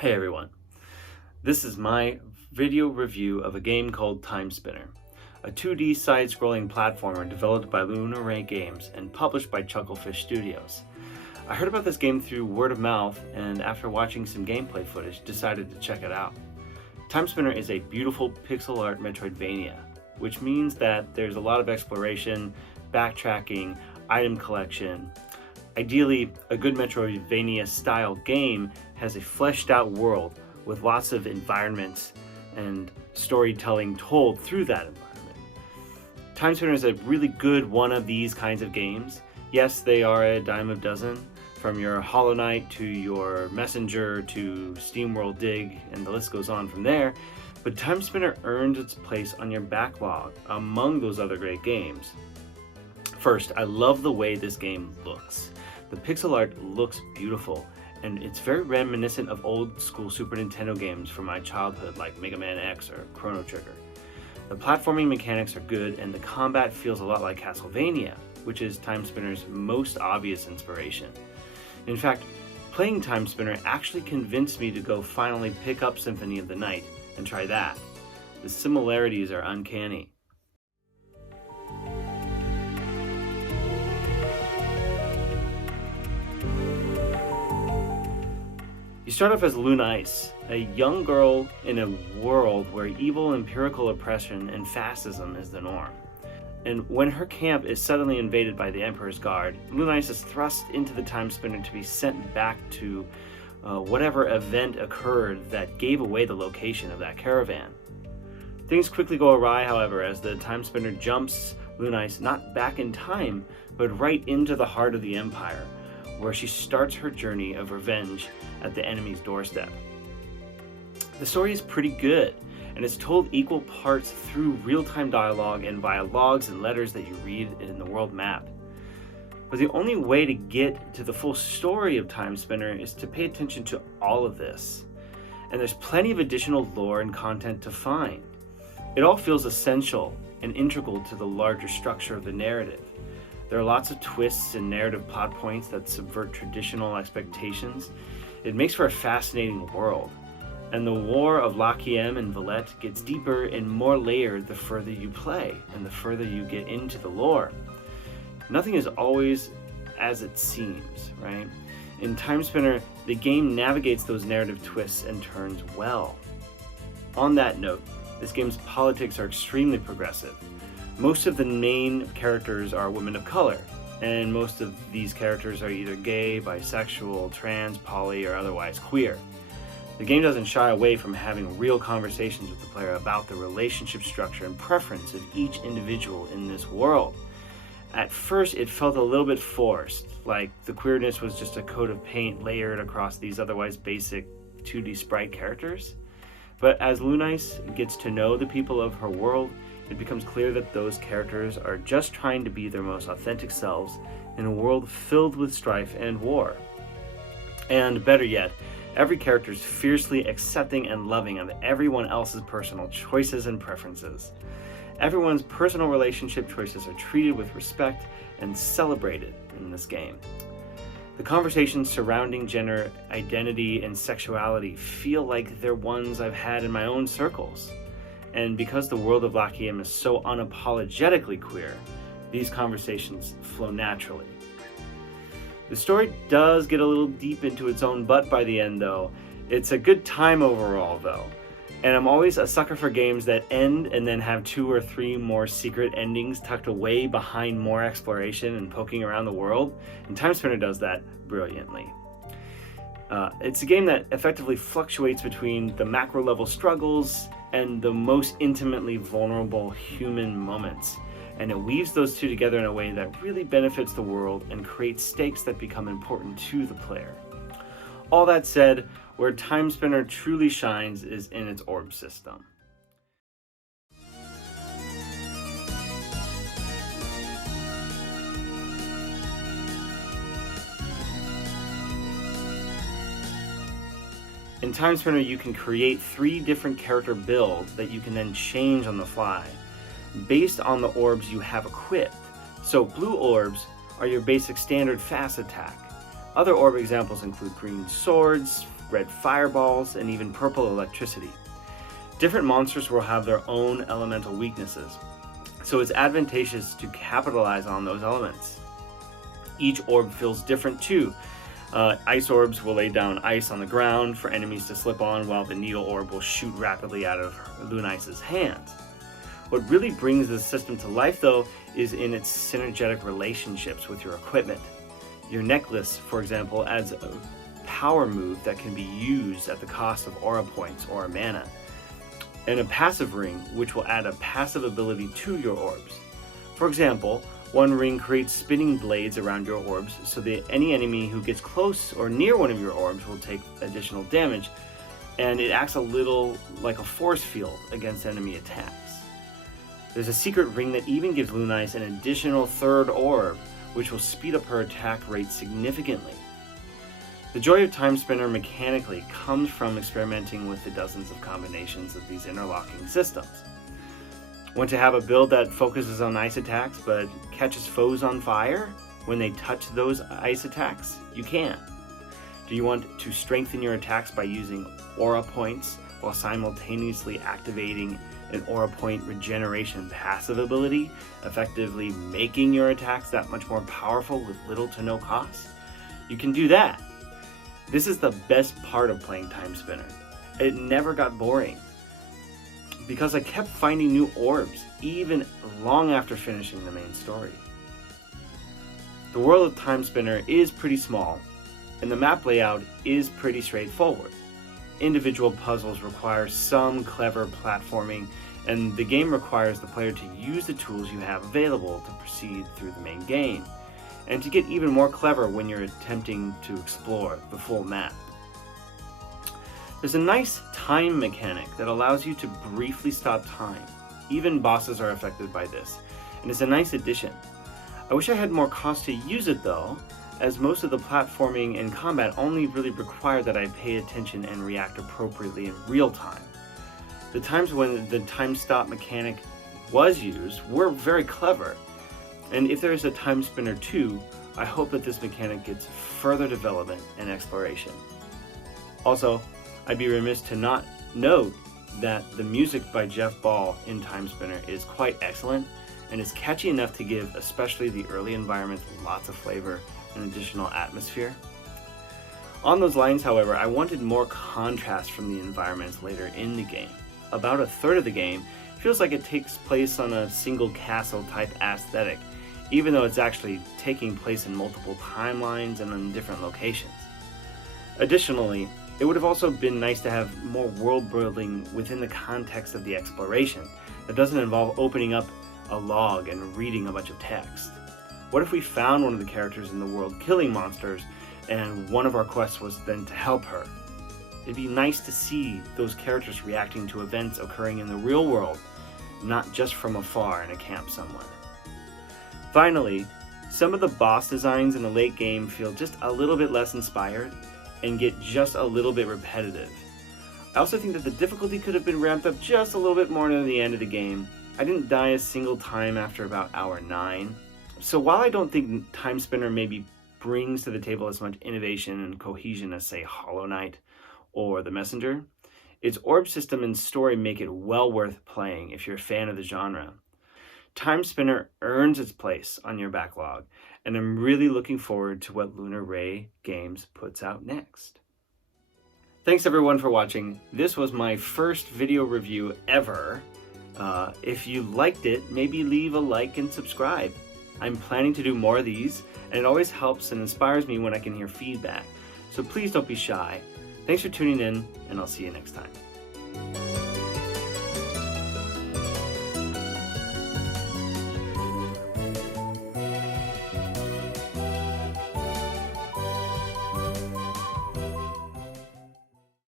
Hey everyone, this is my video review of a game called Time Spinner, a 2D side-scrolling platformer developed by Lunar Ray Games and published by Chucklefish Studios. I heard about this game through word of mouth and after watching some gameplay footage decided to check it out. Time Spinner is a beautiful pixel art Metroidvania, which means that there's a lot of exploration, backtracking, item collection. Ideally, a good Metroidvania-style game has a fleshed-out world with lots of environments and storytelling told through that environment. Time Spinner is a really good one of these kinds of games. Yes, they are a dime a dozen, from your Hollow Knight to your Messenger to SteamWorld Dig, and the list goes on from there, but Time Spinner earned its place on your backlog among those other great games. First, I love the way this game looks. The pixel art looks beautiful, and it's very reminiscent of old school Super Nintendo games from my childhood like Mega Man X or Chrono Trigger. The platforming mechanics are good, and the combat feels a lot like Castlevania, which is Time Spinner's most obvious inspiration. In fact, playing Time Spinner actually convinced me to go finally pick up Symphony of the Night and try that. The similarities are uncanny. You start off as Lunice, a young girl in a world where evil empirical oppression and fascism is the norm. And when her camp is suddenly invaded by the Emperor's Guard, Lunice is thrust into the Time Spinner to be sent back to whatever event occurred that gave away the location of that caravan. Things quickly go awry, however, as the Time Spinner jumps Lunice not back in time, but right into the heart of the Empire, where she starts her journey of revenge at the enemy's doorstep. The story is pretty good, and it's told equal parts through real-time dialogue and via logs and letters that you read in the world map. But the only way to get to the full story of Time Spinner is to pay attention to all of this. And there's plenty of additional lore and content to find. It all feels essential and integral to the larger structure of the narrative. There are lots of twists and narrative plot points that subvert traditional expectations. It makes for a fascinating world. And the war of Lakiem and Valette gets deeper and more layered the further you play and the further you get into the lore. Nothing is always as it seems, right? In Time Spinner, the game navigates those narrative twists and turns well. On that note, this game's politics are extremely progressive. Most of the main characters are women of color, and most of these characters are either gay, bisexual, trans, poly, or otherwise queer. The game doesn't shy away from having real conversations with the player about the relationship structure and preference of each individual in this world. At first, it felt a little bit forced, like the queerness was just a coat of paint layered across these otherwise basic 2D sprite characters. But as Lunice gets to know the people of her world, it becomes clear that those characters are just trying to be their most authentic selves in a world filled with strife and war. And better yet, every character is fiercely accepting and loving of everyone else's personal choices and preferences. Everyone's personal relationship choices are treated with respect and celebrated in this game. The conversations surrounding gender identity and sexuality feel like they're ones I've had in my own circles. And because the world of Lakiem is so unapologetically queer, these conversations flow naturally. The story does get a little deep into its own butt by the end though. It's a good time overall though. And I'm always a sucker for games that end and then have 2 or 3 more secret endings tucked away behind more exploration and poking around the world. And Time Spinner does that brilliantly. It's a game that effectively fluctuates between the macro level struggles and the most intimately vulnerable human moments. And it weaves those two together in a way that really benefits the world and creates stakes that become important to the player. All that said, where Time Spinner truly shines is in its orb system. In Time Spinner, you can create 3 different character builds that you can then change on the fly, based on the orbs you have equipped. So blue orbs are your basic standard fast attack. Other orb examples include green swords, red fireballs, and even purple electricity. Different monsters will have their own elemental weaknesses, so it's advantageous to capitalize on those elements. Each orb feels different too. Ice orbs will lay down ice on the ground for enemies to slip on, while the needle orb will shoot rapidly out of Lunice's hands. What really brings the system to life, though, is in its synergetic relationships with your equipment. Your necklace, for example, adds a power move that can be used at the cost of aura points or mana, and a passive ring, which will add a passive ability to your orbs. For example, one ring creates spinning blades around your orbs so that any enemy who gets close or near one of your orbs will take additional damage, and it acts a little like a force field against enemy attacks. There's a secret ring that even gives Lunice an additional third orb, which will speed up her attack rate significantly. The joy of Time Spinner mechanically comes from experimenting with the dozens of combinations of these interlocking systems. Want to have a build that focuses on ice attacks but catches foes on fire when they touch those ice attacks? You can. Do you want to strengthen your attacks by using aura points while simultaneously activating an aura point regeneration passive ability, effectively making your attacks that much more powerful with little to no cost? You can do that. This is the best part of playing Time Spinner. It never got boring, because I kept finding new orbs, even long after finishing the main story. The world of Time Spinner is pretty small, and the map layout is pretty straightforward. Individual puzzles require some clever platforming, and the game requires the player to use the tools you have available to proceed through the main game, and to get even more clever when you're attempting to explore the full map. There's a nice time mechanic that allows you to briefly stop time. Even bosses are affected by this, and it's a nice addition. I wish I had more cost to use it though, as most of the platforming and combat only really require that I pay attention and react appropriately in real time. The times when the time stop mechanic was used were very clever, and if there is a Time Spinner 2, I hope that this mechanic gets further development and exploration. Also, I'd be remiss to not note that the music by Jeff Ball in Time Spinner is quite excellent, and is catchy enough to give especially the early environments lots of flavor and additional atmosphere. On those lines, however, I wanted more contrast from the environments later in the game. About a third of the game feels like it takes place on a single castle type aesthetic, even though it's actually taking place in multiple timelines and in different locations. Additionally, it would have also been nice to have more world building within the context of the exploration that doesn't involve opening up a log and reading a bunch of text. What if we found one of the characters in the world killing monsters, and one of our quests was then to help her? It'd be nice to see those characters reacting to events occurring in the real world, not just from afar in a camp somewhere. Finally, some of the boss designs in the late game feel just a little bit less inspired and get just a little bit repetitive. I also think that the difficulty could have been ramped up just a little bit more near the end of the game. I didn't die a single time after about hour 9. So while I don't think Time Spinner maybe brings to the table as much innovation and cohesion as, say, Hollow Knight or The Messenger, its orb system and story make it well worth playing if you're a fan of the genre. Time Spinner earns its place on your backlog, and I'm really looking forward to what Lunar Ray Games puts out next. Thanks everyone for watching. This was my first video review ever. If you liked it, maybe leave a like and subscribe. I'm planning to do more of these, and it always helps and inspires me when I can hear feedback. So please don't be shy. Thanks for tuning in, and I'll see you next time.